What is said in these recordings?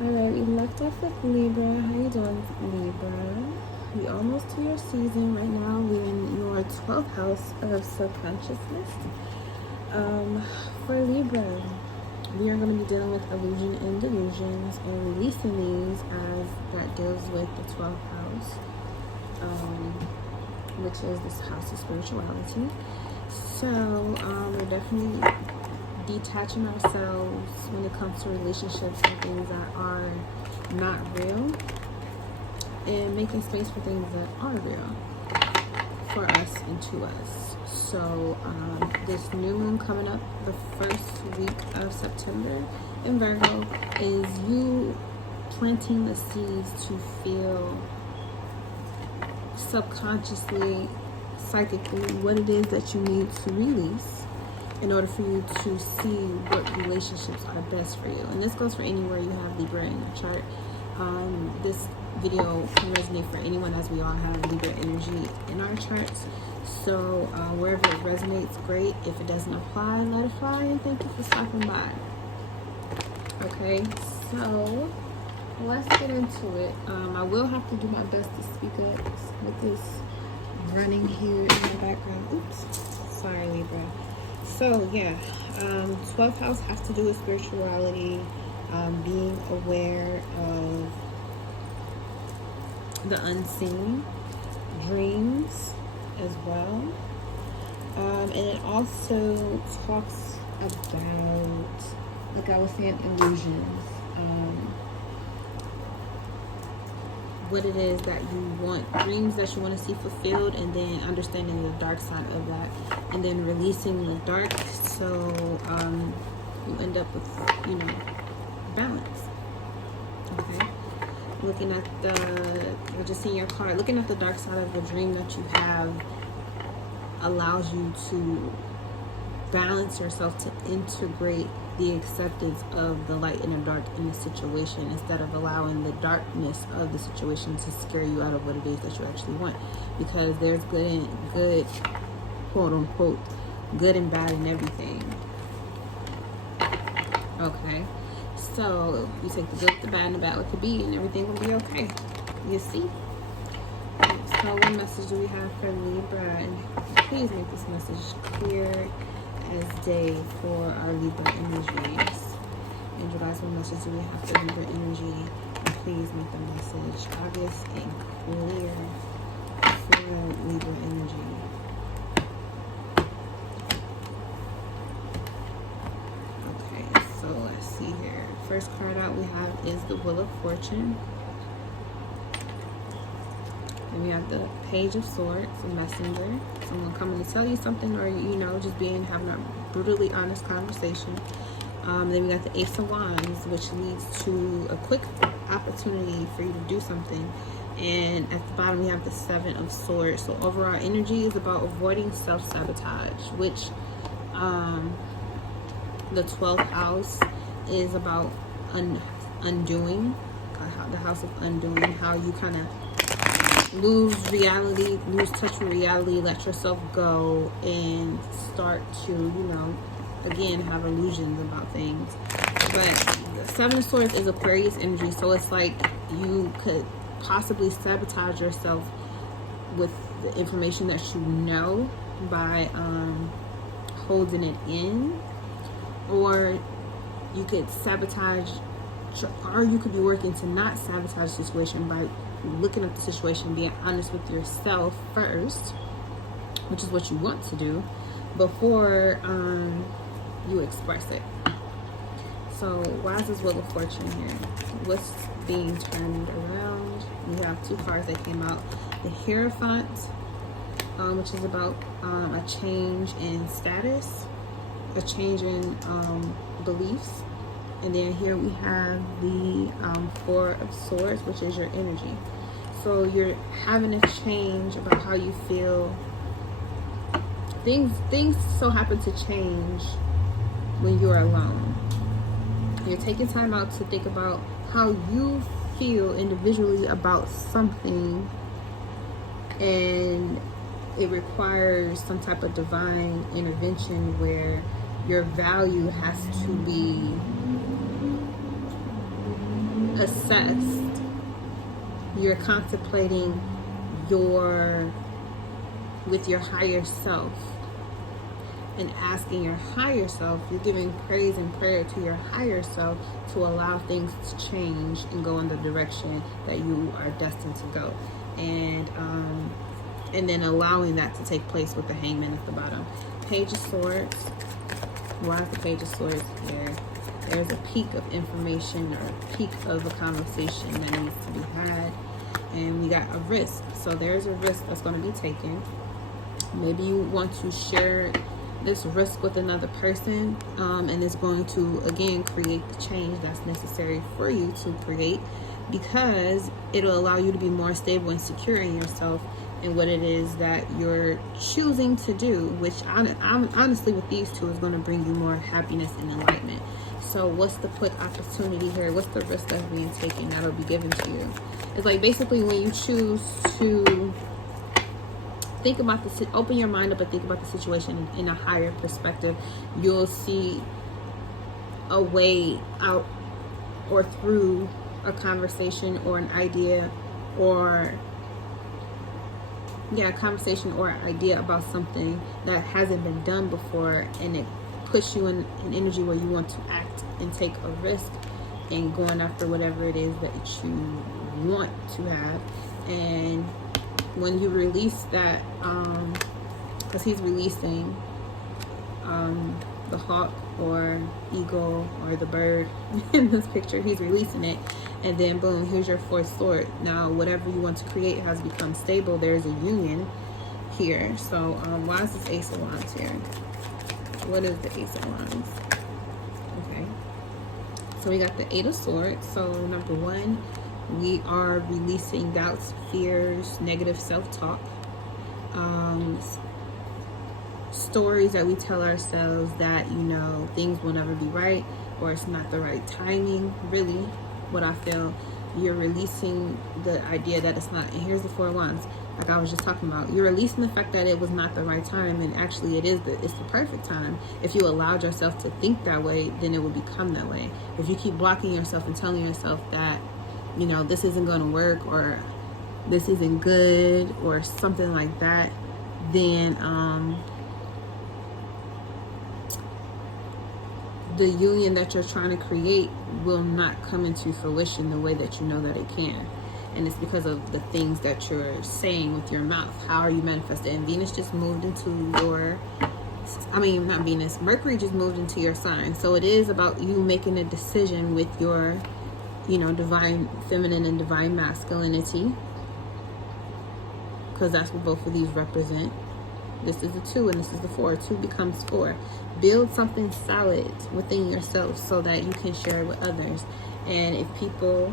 Alright, we left off with Libra. How you doing, Libra? We almost to your season right now. We're in your 12th house of subconsciousness. For Libra, we are going to be dealing with illusion and delusions and releasing these as that deals with the 12th house, which is this house of spirituality. So we're definitely detaching ourselves when it comes to relationships and things that are not real, and making space for things that are real for us and to us. So this new moon coming up the first week of September in Virgo is you planting the seeds to feel subconsciously, psychically, what it is that you need to release in order for you to see what relationships are best for you. And this goes for anywhere you have Libra in your chart. This video can resonate for anyone, as we all have Libra energy in our charts. So wherever it resonates, great. If it doesn't apply, let it fly, and thank you for stopping by. Okay, so let's get into it. I will have to do my best to speak up with this running here in the background. Oops, sorry, Libra. So yeah, 12th house has to do with spirituality, being aware of the unseen, dreams as well. And it also talks about, like I was saying, illusions. What it is that you want, dreams that you want to see fulfilled, and then understanding the dark side of that, and then releasing the dark, so you end up with, balance. Okay, looking at I just see your card, looking at the dark side of the dream that you have allows you to balance yourself, to integrate the acceptance of the light and the dark in the situation, instead of allowing the darkness of the situation to scare you out of what it is that you actually want, because there's good quote unquote good and bad in everything. Okay, so you take the good, the bad, and the bad with the B, and everything will be okay. You see? So what message do we have for Libra? And please make this message clear as day for our Libra energies. Angel guys, what message do we have for Libra energy? And please make the message obvious and clear for Libra energy. Okay, so let's see here. First card out we have is the Wheel of Fortune. And we have the Page of Swords, a messenger, someone coming to tell you something, or just having a brutally honest conversation. Then we got the Ace of Wands, which leads to a quick opportunity for you to do something. And at the bottom we have the Seven of Swords. So overall energy is about avoiding self-sabotage, which the 12th house is about undoing, the house of undoing, how you kind of lose touch with reality, let yourself go, and start to, again, have illusions about things. But the Seven of Swords is Aquarius energy, so it's like you could possibly sabotage yourself with the information that you know by holding it in, or you could sabotage, or you could be working to not sabotage the situation by looking at the situation, being honest with yourself first, which is what you want to do, before you express it. So why is this Wheel of Fortune here? What's being turned around? We have two cards that came out. The Hierophant, which is about a change in status, a change in beliefs. And then here we have the Four of Swords, which is your energy. So you're having a change about how you feel. Things so happen to change when you're alone. You're taking time out to think about how you feel individually about something, and it requires some type of divine intervention where your value has to be assessed, you're contemplating with your higher self, and asking your higher self, you're giving praise and prayer to your higher self to allow things to change and go in the direction that you are destined to go. And then allowing that to take place with the Hangman at the bottom. Page of Swords. Why is the Page of Swords here? There's a peak of information or a peak of a conversation that needs to be had. And we got a risk. So there's a risk that's going to be taken. Maybe you want to share this risk with another person, and it's going to, again, create the change that's necessary for you to create, because it'll allow you to be more stable and secure in yourself and what it is that you're choosing to do, which honestly with these two is going to bring you more happiness and enlightenment. So what's the put opportunity here? What's the risk that's being taken that'll be given to you? It's like basically when you choose to think about open your mind up and think about the situation in a higher perspective, you'll see a way out or through a conversation or an idea, or a conversation or an idea about something that hasn't been done before, and it puts you in an energy where you want to act and take a risk and going after whatever it is that you want to have. And when you release that, because he's releasing the hawk or eagle or the bird in this picture, he's releasing it, and then boom, here's your fourth sword. Now whatever you want to create has become stable. There's a union here. So why is this Ace of Wands here? What is the Ace of Wands? Okay, so we got the Eight of Swords. So number one, we are releasing doubts, fears, negative self-talk, stories that we tell ourselves that, things will never be right, or it's not the right timing. Really, what I feel, you're releasing the idea that it's not. And here's the Four of Wands, like I was just talking about. You're releasing the fact that it was not the right time, and actually it's the perfect time. If you allowed yourself to think that way, then it will become that way. If you keep blocking yourself and telling yourself that, this isn't going to work, or this isn't good, or something like that, then the union that you're trying to create will not come into fruition the way that you know that it can. And it's because of the things that you're saying with your mouth. How are you manifesting? And Venus just moved into not Venus, Mercury just moved into your sign. So it is about you making a decision with your divine feminine and divine masculinity, because that's what both of these represent. This is the 2 and this is the 4. 2 becomes 4. Build something solid within yourself so that you can share it with others. And if people,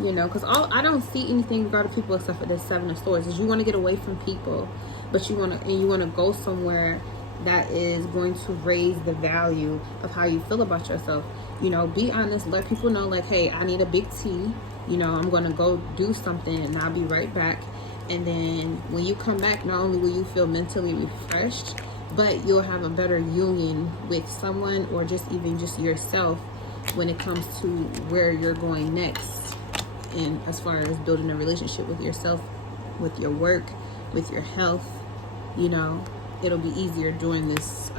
because I don't see anything regarding people except for the 7 of Swords, is you want to get away from people, but you want to go somewhere that is going to raise the value of how you feel about yourself. Be honest, let people know, like, hey, I need a big T, I'm going to go do something and I'll be right back. And then when you come back, not only will you feel mentally refreshed, but you'll have a better union with someone, or just even just yourself, when it comes to where you're going next. And as far as building a relationship with yourself, with your work, with your health, it'll be easier during this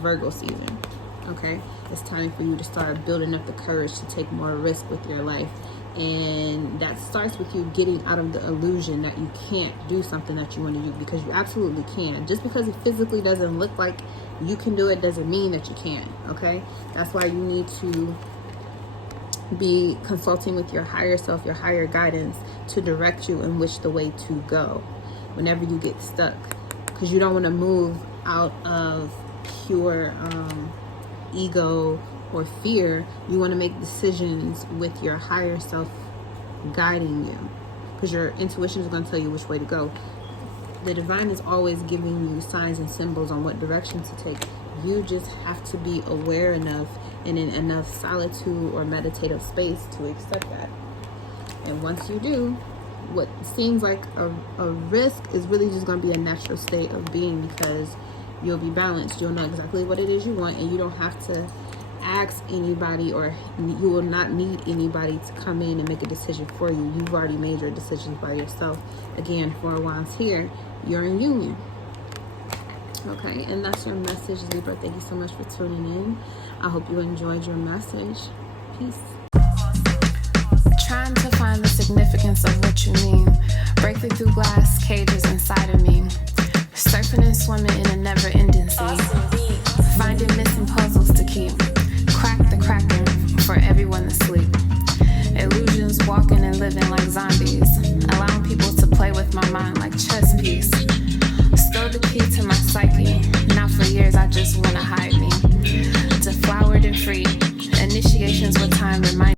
Virgo season. Okay, it's time for you to start building up the courage to take more risk with your life. And that starts with you getting out of the illusion that you can't do something that you want to do, because you absolutely can. Just because it physically doesn't look like you can do it doesn't mean that you can't. Okay, that's why you need to be consulting with your higher self, your higher guidance, to direct you in which the way to go whenever you get stuck, because you don't want to move out of pure ego or fear. You want to make decisions with your higher self guiding you, because your intuition is going to tell you which way to go. The divine is always giving you signs and symbols on what direction to take. You just have to be aware enough and in enough solitude or meditative space to accept that. And once you do, what seems like a risk is really just going to be a natural state of being, because you'll be balanced. You'll know exactly what it is you want, and you don't have to ask anybody, or you will not need anybody to come in and make a decision for you. You've already made your decisions by yourself. Again, 4 of Wands here, you're in union. Okay, and that's your message, Libra. Thank you so much for tuning in. I hope you enjoyed your message. Peace. Trying to find the significance of what you mean. Breaking through glass cages inside of me. Surfing and swimming in a never-ending sea. Finding missing puzzles to keep. Crack the cracking for everyone to sleep. Illusions walking and living like zombies. Allowing people to play with my mind like chess piece. Stole the key to my psyche. Now for years I just wanna hide me.